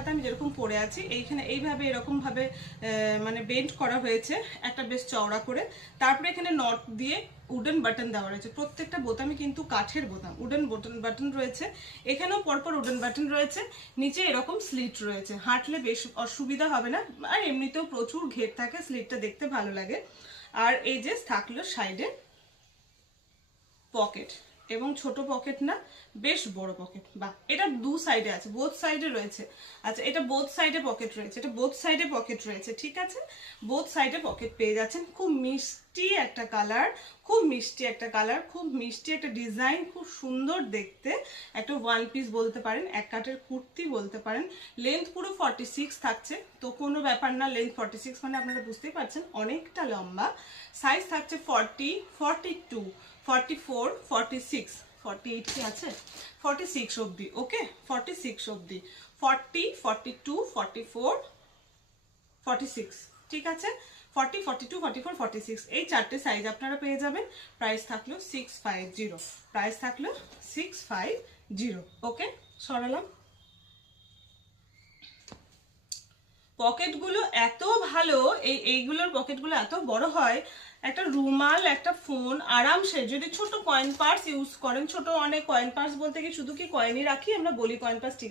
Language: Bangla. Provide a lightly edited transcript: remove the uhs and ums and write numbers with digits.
সাথে আমি যেরকম পরে আছি এইখানে এইভাবে এরকমভাবে মানে বেন্ড করা হয়েছে একটা বেশ চওড়া করে। তারপরে এখানে নট দিয়ে উডেন বাটন দেওয়া রয়েছে, প্রত্যেকটা বোতামই কিন্তু কাঠের বোতাম, উডেন বাটন রয়েছে। এখানেও পরপর উডেন বাটন রয়েছে, নিচে এরকম স্লিট রয়েছে, হাঁটলে বেশ অসুবিধা হবে না, আর এমনিতেও প্রচুর ঘের থাকে, স্লিটটা দেখতে ভালো লাগে। আর এই যে থাকলো সাইডে পকেট, এবং ছোট পকেট না, বেশ বড় পকেট। বাহ, এটা দু সাইডে আছে, বোথ সাইডে রয়েছে। আচ্ছা, এটা বোথ সাইডে পকেট রয়েছে, এটা বোথ সাইডে পকেট রয়েছে, ঠিক আছে, বোথ সাইডে পকেট পেয়ে যাচ্ছেন। খুব মিষ্টি একটা কালার, খুব মিষ্টি একটা কালার, খুব মিষ্টি একটা ডিজাইন, খুব সুন্দর দেখতে একটা ওয়ান পিস বলতে পারেন, এক কাটের কুর্তি বলতে পারেন। লেন্থ পুরো 46 থাকছে, তো কোনো ব্যাপার না, লেন্থ 46 মানে আপনারা বুঝতেই পারছেন অনেকটা লম্বা। সাইজ থাকছে 40, 42, 44, 46, 48 কি আছে, 46 অবধি। ওকে, 46 অবধি, 40, 42, 44, 46, ঠিক আছে, 40, 42, 44, 46 এই চারটে সাইজ আপনারা পেয়ে যাবেন। প্রাইস থাকলো 650, প্রাইস থাকলো 650। ওকে, সরালাম। পকেটগুলো এত ভালো, এইগুলোর পকেটগুলো এত বড় হয়, একটা রুমাল, একটা ফোন আরামসে, যদি ছোট কয়েন পার্স ইউজ করেন, ছোট অনেক কয়েন পার্স বলতে কি শুধু কি কয়েনই রাখি আমরা, বলি কয়েন পার্স, ঠিক